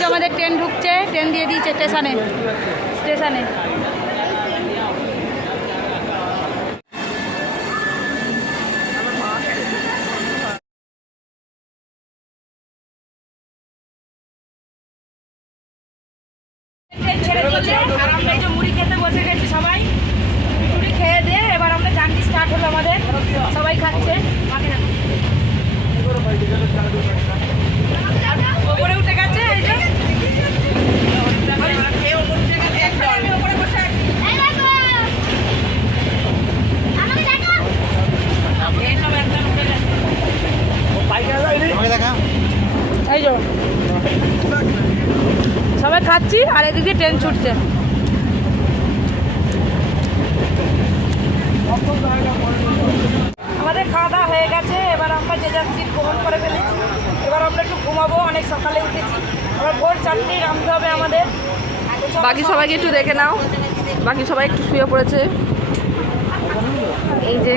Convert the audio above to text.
যে আমাদের ট্রেন ঢুকছে, ট্রেন দিয়ে দিয়েছে স্টেশনে। ট্রেন ছেড়ে দিয়েছে আর আমরা এই যে মুড়ি খেতে বসে গেছি সবাই। মুড়ি খেয়ে দিয়ে এবার আমরা জার্নি স্টার্ট হলো আমাদের। সবাই খাচ্ছে। ওপরে উঠে গেছে এই যে। এই যে সবাই খাচ্ছি আর এদিকে ট্রেন ছুটছে। আমাদের খাওয়া দাওয়া হয়ে গেছে, এবার আমরা যে যার সিট গ্রহণ করে ফেলেছি। এবার আমরা একটু ঘুমাবো, অনেক সকালে উঠেছি। এবার ভোর 4টেই নামতে হবে আমাদের। বাকি সবাইকে একটু দেখে নাও, বাকি সবাই একটু শুয়ে পড়েছে। এই যে